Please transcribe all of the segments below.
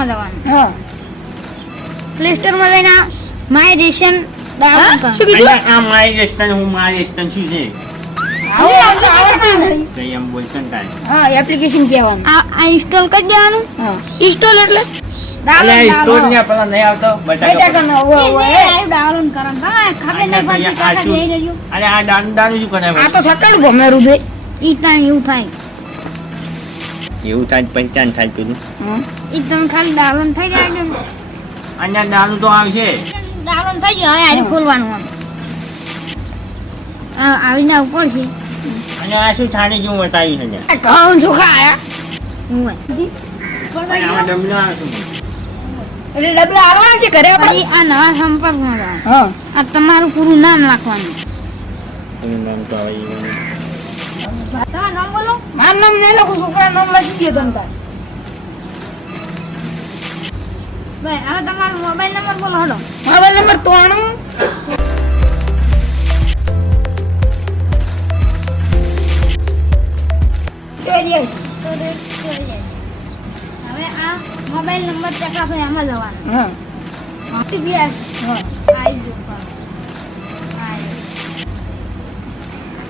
સ્ટોરમાં જવાનું. હા. પ્લે સ્ટોરમાં જઈને માય રેશન શું કીધું? આ માય રેશન હું માય રેશન શું છે એપ્લિકેશન કહેવાનું. આ ઇન્સ્ટોલ કરી દેવાનું? ઇન્સ્ટોલ એટલે? એવું થાય. એવું થાય પંચાન થાય પેલું. ઈ તમે ખાલી ડાઉનલોડ થઈ જાય એટલે અહીંયા દાનું તો આવશે. ડાઉનલોડ થઈ ગયું હવે આરી ખોલવાનું આમ. આવીને ઉપર છે અને આ શું જેવું છે હું જી. ને. એટલે ડબલા આવવાના છે ઘરે આપણે આ નવા સંપર્કમાં. હા. આ તમારું પૂરું નામ લખવાનું એનું નામ તો આવી ગયું તમારું નામ બોલો. મારું નામ નહીં લખું છોકરા નામ લખી દે તમે તાર. ભાઈ હવે તમારો મોબાઈલ નંબર બોલો હડો. મોબાઈલ નંબર ત્રાણું ચોર્યાસી હવે આ મોબાઈલ નંબર ચકાસો એમાં જવાનું. હા. આવશે હા.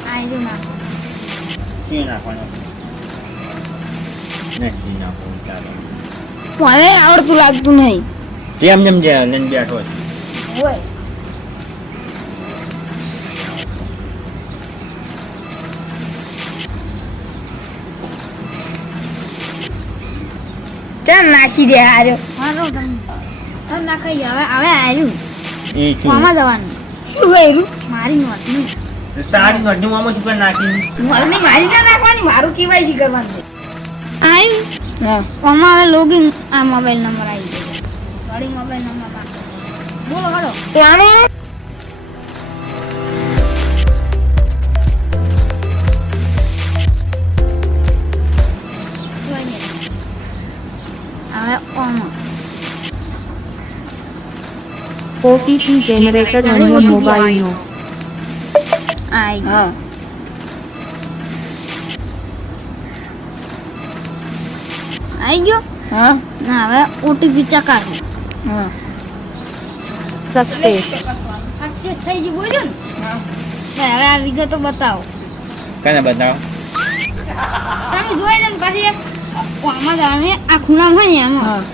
આવી જો નાખો. નાખવાનું? નહીં નાખવાનું, ચાલો. મને આવડતું લાગતું નહીં. જેમ જેમ જે લઈને બેઠો હોય. ચાલ નાખી દે હાર્યો હા તમે. નાખાઈ હવે હવે આયુ એ શું? મામા જવાનું. શું કર્યું? મારી નોટનું. તારી નોટનું મામા શું કરી નાખી? મારી મારી ના નાખવાની મારું કેવાયસી કરવાનું. છે કરવાનું હા આમાં હવે લોગિન આ મોબાઈલ નંબર આવી ગયો વળી મોબાઈલ નંબર નાખો બોલો હડો તો આને જોઈએ. હવે આમાં OTP generated on your mobile now. આવી ગયું. હા આવી ગયો? હા. ના હવે ઓટીપી ચકાસો હા. સક્સેસ સક્સેસ થઈ ગયું બોલ્યો ને? હવે આ વિગતો બતાવો. કને બતાવો? તમે જોઈ લો ને પછી આમાં જાણે આ ખૂણા હોય ને આમાં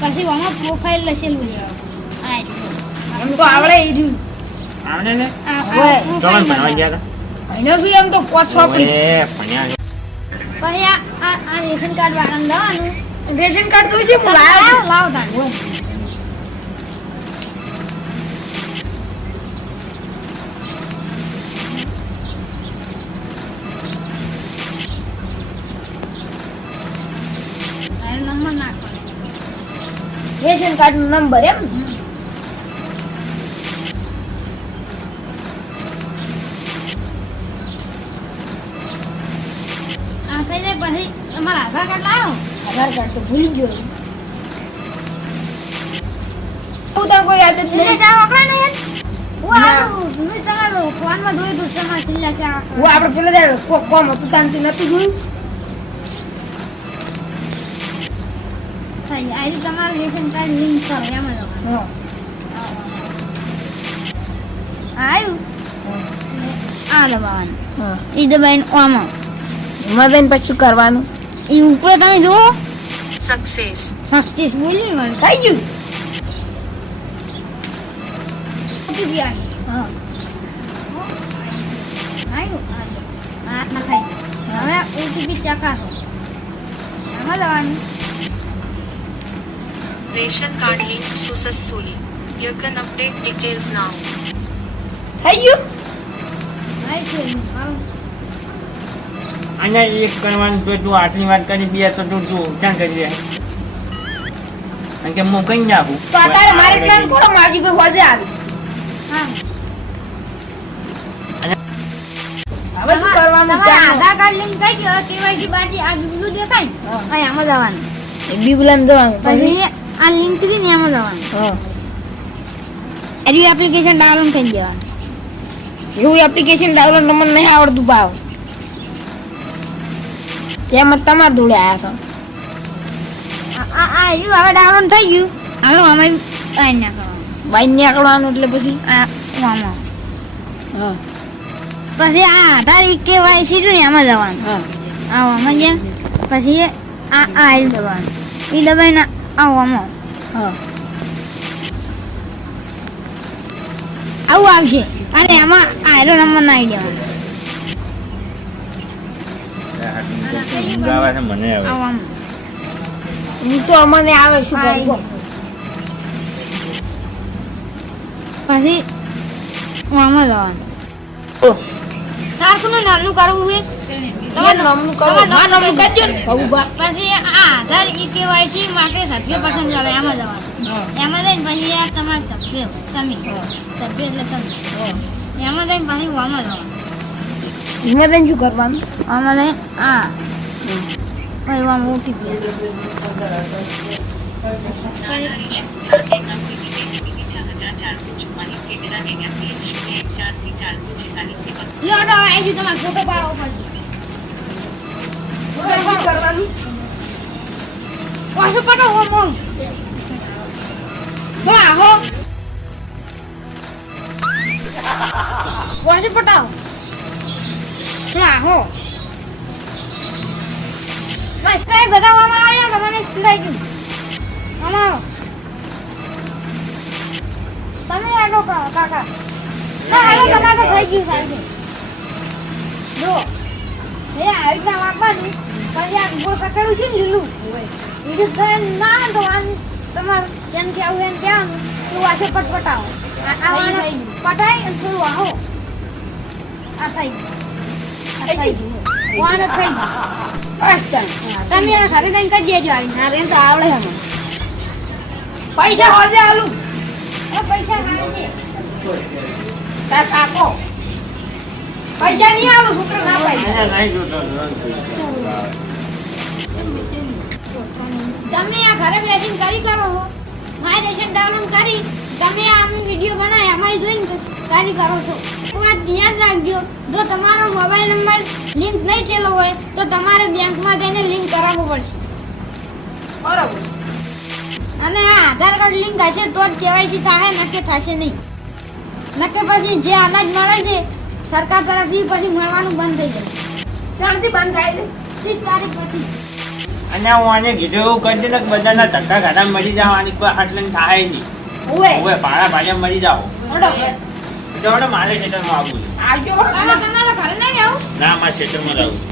પછી આમાં પ્રોફાઇલ લખેલું છે આ એમ તો આવડે એ રહ્યું. આવડે ને આ. ચોમન ભણવા ગયા એને શું એમ તો કોચ હતા ઓએ, ભણ્યા છે. પછી આ આ આ રેશન કાર્ડ વાળાને દવાનું રેશન કાર્ડ જોઈશે હું લાવ્યો લાવ લાવ તાણ બોલ મારો નંબર નાખવાનો રેશન કાર્ડ નો નંબર એમ આ થઈ જાય પછી તમારા આધાર કાર્ડ લાવો આધાર કાર્ડ તો ભૂલી ગયો હું તને કોઈ યાદ જ નહીં ચાર આંકડા ને હું ના. આનું તમારો ફોનમાં જોયું હતું તમારા છેલ્લા ચાર હું આપણે પેલા દાડે કો- કોમ હતું તાનથી નતું જોયું થાય રીતે તમારું રેશન કાર્ડ લિંક કરો એમાં હા આવ્યું આ લવાનું એ દબાઈને આમાં એમાં બેન પછી કરવાનું? એ ઉપર તમે જુઓ. સક્સેસ સક્સેસ બોલ્યું મને ખાઈ ગયું? હવે ઓટીપી ચકાસો. એમાં જવાનું. Ration card linked successfully. You can update details now. થઈ ગયું? આવી ગયું. અને એક કરવાનું તો તું આટલી વાત કરી બે તો તું તું ક્યાં કરી દે. કારણ કે હું કઈ નાખું તો અત્યારે મારે કામ કરો માજી ભાઈ હોજે આવી. હા. હવે શું કરવાનું તમારા આધાર કાર્ડ લિંક થઈ ગયો? કેવાયસી બાજી આ બીજું દેખાય હા. હા જવાનું. પછી આ લિંકથી ને આમાં જવાનું. હા. એની એપ્લિકેશન ડાઉનલોડ કરી દેવાનું. એવું એપ્લિકેશન ડાઉનલોડ નંબર નહીં આવડતું ભાવ. જ તમારા જોડે આવ્યા આ આ રહ્યું હવે ડાઉન થઈ ગયું હવે આમાં કાંઈ નીકળવાનું કરવાનું નીકળવાનું એટલે પછી આમાં હા પછી આ આધાર વાય રહ્યું ને એમાં જવાનું હા આવો આમાં ગયા પછી આ આ આયુ દબાવવાનું એ દબાઈને આવો આમાં હા આવું આવશે અને એમાં આયરો નંબર નાખી દેવાનો આવે છે મને આવે. હું તો અમને આવે શું કરું પછી આમાં જવાનું ઓહ. તારખું નામનું કરવું છે? પછી આ આધાર ઈ કેવાયસી માટે સભ્ય પસંદ આવે એમાં જવાનું એમાં જઈને પછી આ તમારા સભ્ય તમે. સભ્ય એટલે તમે. એમાં જઈને પછી આમાં જવાનું એમાં તને શું કરવાનું? આમાં જઈને આ અહીંથી તમારે ફોટો પાડવો પડશે કરવાનું? પાછો પાડો હોમ ઓમ. કઈ બતાવવામાં આવ્યા? તમને થઈ ગયું. આમાં તમે આટલો કાકા. ના હાલો તમારે થઈ ગયું થાય જો એ આવી રીતના વાપરવાનું પછી આ ગોળ પકડ્યું છે ને લીલું. બીજું તો એમ ના તો આમ તમારે જેમથી આવું એમ ત્યાં તું પટપટાવો. પટાય અને થોડું આવો. આ થઈ ગયું. આ થઈ ગયું. વાન થઈ ગયું. તમે આ ઘરે જઈને કરી દેજો આવીને ના રેન તો આવડે હમ પૈસા હોજે આલું એ પૈસા ખાય તાર કાકો પૈસા નહીં આલું છોકરા ના પાડી નહીં જોતો તમે આ ઘરે બેસીને કરી કરો છો માય રેશન કરી તમે આ વીડિયો બનાવ્યા અમારી જોઈને કાર્ય કરો છો. વાત યાદ રાખજો જો તમારો મોબાઈલ નંબર લિંક નહીં થયેલો હોય તો તમારે બેંકમાં જઈને લિંક કરાવવું પડશે. બરાબર. અને આ આધાર કાર્ડ લિંક હશે તો જ કેવાયસી થાય નક્કી થશે નહીં. નક્કી પછી જે અનાજ મળે છે સરકાર તરફથી પછી મળવાનું બંધ થઈ જશે ચાલથી બંધ થાય છે? ત્રીસ તારીખ પછી. અને હું આને કીધું એવું કરી દે બધાના ધક્કા ખાતા મળી જવાની કોઈ આટલે થાય નહીં. ઓવે હવે ભાડા ભાડા મરી જાઓ. હડો. એટલે મારે ખેતરમાં માં છે. આવજો. તમારા ઘરે નહીં આવું? ના મારે ખેતરમાં આવું